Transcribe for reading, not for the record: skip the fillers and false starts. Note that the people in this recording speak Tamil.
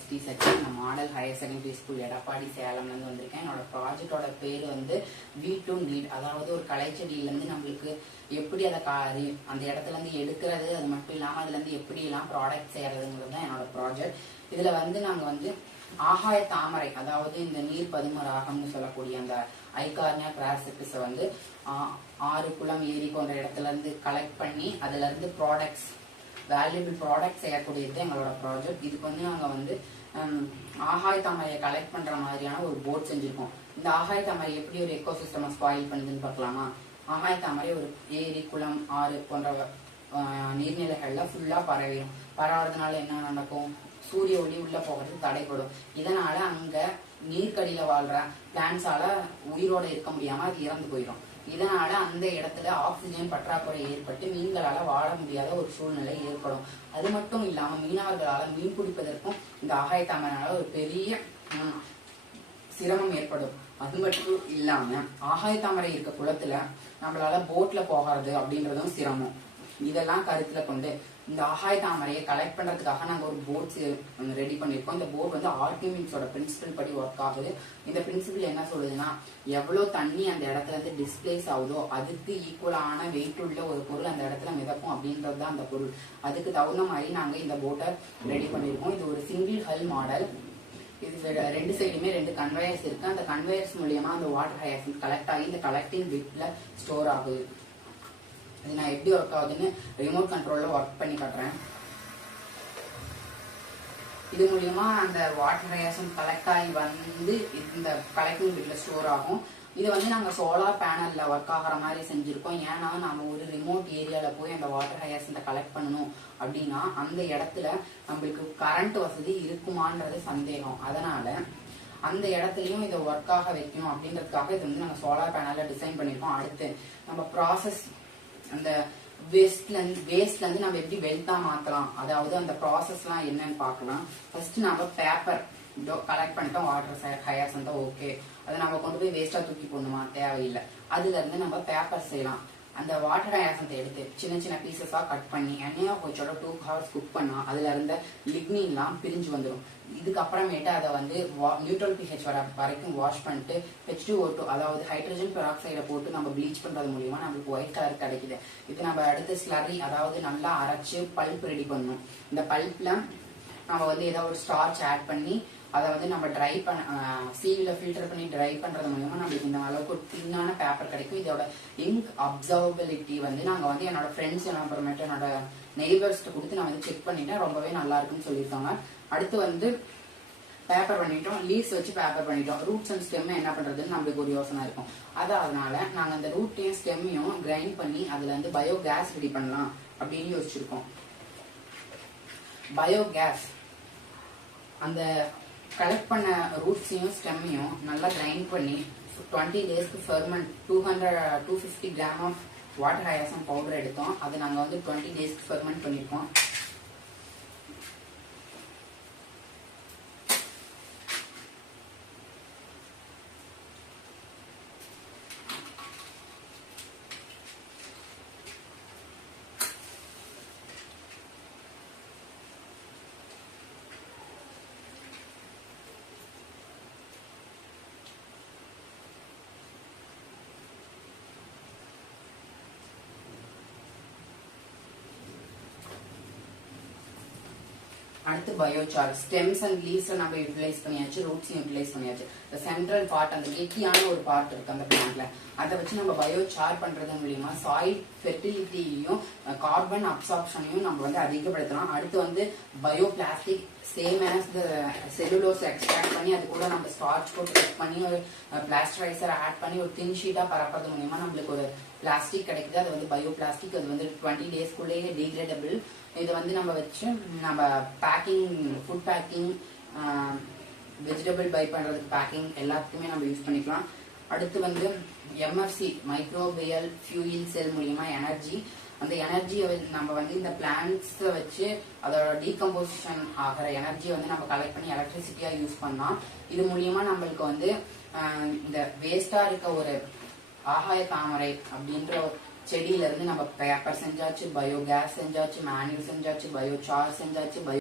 எஸ்டி செக்ஷன் நான் model higher secondary school Edappadi சேலம்லேருந்து வந்திருக்கேன். என்னோட ப்ராஜெக்டோட பேர் வந்து வீட் டு நீட். அதாவது ஒரு கலைச்செடியிலேருந்து நம்மளுக்கு எப்படி அதை அந்த இடத்துல இருந்து எடுக்கிறது, அது மட்டும் இல்லாமல் அதுலேருந்து எப்படியெல்லாம் ப்ராடக்ட் செய்யறதுங்கிறது தான் என்னோட ப்ராஜெக்ட். இதில் வந்து நாங்கள் வந்து ஆகாய தாமரை, அதாவது இந்த நீர் பதும ராகம்னு சொல்லக்கூடிய அந்த ஐகார்னியா கிராசிபிஸை வந்து 6 குளம் ஏரி போன்ற இடத்துல இருந்து கலெக்ட் பண்ணி அதுல இருந்து ப்ராடக்ட்ஸ், வேல்யூபிள் ப்ராடக்ட் செய்யக்கூடியது எங்களோட ப்ராஜெக்ட். இதுக்கு வந்து நாங்கள் வந்து ஆகாய தாமரையை கலெக்ட் பண்ற மாதிரியான ஒரு போர்ட் செஞ்சிருக்கோம். இந்த ஆகாய தாமரை எப்படி ஒரு எக்கோசிஸ்டம் ஸ்பாயில் பண்ணுதுன்னு பார்க்கலாமா? ஆகாய தாமரை ஒரு ஏரி, குளம், ஆறு போன்ற நீர்நிலைகள்ல ஃபுல்லா பரவுறதுனால என்ன நடக்கும்? சூரிய ஒளி உள்ள போகிறது தடைப்படும். இதனால அங்க நீர்க்கடியில வாழ்ற பிளான்ஸால உயிரோட இருக்க முடியாம அது இறந்து போயிடும். இதனால அந்த இடத்துல ஆக்சிஜன் பற்றாக்குறை ஏற்பட்டு மீன்களால வாழ முடியாத ஒரு சூழ்நிலை ஏற்படும். அது மட்டும் இல்லாம மீனவர்களால மீன் பிடிப்பதற்கும் இந்த ஆகாய தாமரையால ஒரு பெரிய சிரமம் ஏற்படும். அது மட்டும் இல்லாம ஆகாய தாமரை இருக்க குளத்துல நம்மளால போட்ல போகிறது அப்படின்றதும் சிரமம். இதெல்லாம் கருத்துல கொண்டு இந்த ஆகாய தாமரையை கலெக்ட் பண்றதுக்காக நாங்க ஒரு போட் ரெடி பண்ணிருக்கோம். இந்த போட் வந்து ஆர்கிமிக்ஸோட பிரின்சிபல் படி ஒர்க் ஆகுது. இந்த பிரின்சிபல் என்ன சொல்லுதுன்னா, எவ்வளவு தண்ணி அந்த இடத்துல இருந்து டிஸ்பிளேஸ் ஆகுதோ அதுக்கு ஈக்குவலான வெயிட் உள்ள ஒரு பொருள் அந்த இடத்துல மிதக்கும் அப்படின்றது தான் அந்த பொருள். அதுக்கு தகுந்த மாதிரி நாங்க இந்த போட்டை ரெடி பண்ணிருக்கோம். இது ஒரு சிங்கிள் ஹல் மாடல். இது 2 சைடுமே 2 கன்வேயர்ஸ் இருக்கு. அந்த கன்வேயர்ஸ் மூலியமா அந்த வாட்டர் ஹையாசின்த் கலெக்ட் ஆகி இந்த கலெக்டிங் பிட்ல ஸ்டோர் ஆகுது. இது நான் எப்படி ஒர்க் ஆகுதுன்னு ரிமோட் கண்ட்ரோல்ல ஒர்க் பண்ணி காட்டுறேன். இது மூலியமா அந்த வாட்டர் ஹையாசின்த் கலெக்ட் ஆகி வந்து இந்த கலெக்டிங் பிட்ல ஸ்டோர் ஆகும். இது வந்து நாங்க சோலார் பேனல்ல ஒர்க் ஆகிற மாதிரி செஞ்சிருக்கோம். ஏன்னா நம்ம ஒரு ரிமோட் ஏரியால போய் அந்த வாட்டர் ஹையாசின்த்தை கலெக்ட் பண்ணணும் அப்படின்னா அந்த இடத்துல நம்மளுக்கு கரண்ட் வசதி இருக்குமான்றது சந்தேகம். அதனால அந்த இடத்துலயும் இதை ஒர்க் ஆக வைக்கணும் அப்படின்றதுக்காக இது வந்து நாங்க சோலார் பேனல்ல டிசைன் பண்ணிருக்கோம். அடுத்து நம்ம ப்ராசஸ், அந்த வேஸ்ட்ல இருந்து நம்ம எப்படி வெல்த்தா மாத்தலாம், அதாவது அந்த ப்ராசஸ் எல்லாம் என்னன்னு பார்க்கலாம். ஃபர்ஸ்ட் நம்ம பேப்பர் கலெக்ட் பண்ணிட்டோம், வாட்டர் ஹையாசின்த் ஓகே, அதை நம்ம கொண்டு போய் வேஸ்டா தூக்கி போடணுமா? தேவையில்லை. அதுல இருந்து நம்ம பேப்பர் செய்யலாம். அந்த வாட்டர் ஹையாசின்த் எடுத்து சின்ன சின்ன பீசஸா கட் பண்ணி எண்ணெயா போச்சோட 2 hours குக் பண்ணா அதுல இருந்த லிக்னின்லாம் பிரிஞ்சு வந்துடும். இதுக்கப்புறமேட்டு அதை வந்து நியூட்ரல் pH வரைக்கும் வாஷ் பண்ணிட்டு H2O2 அதாவது ஹைட்ரஜன் பெராக்சைடை போட்டு நம்ம ப்ளீச் பண்றது மூலியமா நம்மளுக்கு ஒயிட் கலர் கிடைக்குது. இது நம்ம அடுத்து ஸ்லரி, அதாவது நல்லா அரைச்சு பல்ப் ரெடி பண்ணணும். இந்த பல்ப்ல நம்ம வந்து ஏதாவது ஒரு ஸ்டார்ச் ஆட் பண்ணி அதை வந்து நம்ம ட்ரை சீவில ஃபில்டர் பண்ணி ட்ரை பண்றது மூலமா நம்மளுக்கு இந்த அளவுக்கு ஒரு தின்னான பேப்பர் கிடைக்கும். இதோட இங்க் அப்சர்வபிலிட்டி வந்து நாங்க வந்து என்னோட ஃப்ரெண்ட்ஸ் அப்புறமேட்டு என்னோட நெய்பர்ஸ்ட்டு கொடுத்து நான் வந்து செக் பண்ணிட்டேன். ரொம்பவே நல்லா இருக்குன்னு சொல்லியிருக்காங்க. அடுத்து வந்து பேப்பர் பண்ணிட்டோம், லீவ்ஸ் வச்சு பேப்பர் பண்ணிட்டோம். ரூட்ஸ் அண்ட் ஸ்டெம் என்ன பண்றதுன்னு நம்மளுக்கு ஒரு யோசனை இருக்கும். அதனால நாங்க அந்த ரூட்டையும் ஸ்டெம்மையும் கிரைண்ட் பண்ணி அதுல இருந்து பயோகேஸ் ரெடி பண்ணலாம் அப்படின்னு யோசிச்சிருக்கோம். பயோகேஸ் அந்த கலெக்ட் பண்ண ரூட்ஸையும் ஸ்டெம்மையும் நல்லா கிரைண்ட் பண்ணி 20 daysக்கு ferment 250 gram of water hyacinth powder எடுத்தோம். அது நாங்க வந்து 20 daysக்கு ஃபெர்மெண்ட் பண்ணிருக்கோம். அடுத்து பயோசார், ஸ்டெம்ஸ் அண்ட் லீவ்ஸ் நம்ம யூட்டிலைஸ் பண்ணியாச்சு, ரூட்ஸ் யூட்டிலைஸ் பண்ணியாச்சு. இந்த சென்ட்ரல் பார்ட், அந்த கெட்டியான ஒரு பார்ட் இருக்கு அந்த பிளான்ட்ல, அதை வச்சு நம்ம பயோசார் பண்றது மூலியமா சாயில் ஃபெர்டிலிட்டியையும் கார்பன் அப்சார்ப்ஷனையும் நம்ம வந்து அதிகப்படுத்தலாம். அடுத்து வந்து பயோ பிளாஸ்டிக், சேம் ஆஸ் த செல்லுலோஸ் எக்ஸ்ட்ராக்ட் பண்ணி அது கூட நம்ம ஸ்டார்ச் போட்டு கட் பண்ணி ஒரு பிளாஸ்டரைசர் ஆட் பண்ணி ஒரு தின் ஷீட்டா பரப்புறது மூலியமா நம்மளுக்கு ஒரு பிளாஸ்டிக் கிடைக்குது. அது வந்து பயோ பிளாஸ்டிக். அது வந்து 20 daysக்குள்ளேயே டிகிரேடபிள். இதை வந்து நம்ம வச்சு நம்ம பேக்கிங், ஃபுட் பேக்கிங், வெஜிடபிள் பை பண்றதுக்கு பேக்கிங் எல்லாத்துக்குமே நம்ம யூஸ் பண்ணிக்கலாம். அடுத்து வந்து MFC மைக்ரோபியல் ஃபியூயல் செல் மூலியமா எனர்ஜி, அந்த எனர்ஜியை நம்ம வந்து இந்த பிளான்ட்ஸ் வச்சு அதோட டீகம்போசிஷன் ஆகிற எனர்ஜியை வந்து நம்ம கலெக்ட் பண்ணி எலக்ட்ரிசிட்டியா யூஸ் பண்ணலாம். இது மூலியமா நம்மளுக்கு வந்து இந்த வேஸ்டா இருக்க ஒரு ஆகாய தாமரை அப்படின்ற செடியில இருந்து நம்ம பேப்பர் செஞ்சாச்சு, பயோகேஸ் செஞ்சாச்சு, மேன்யூ செஞ்சாச்சு, பயோசார் செஞ்சாச்சு,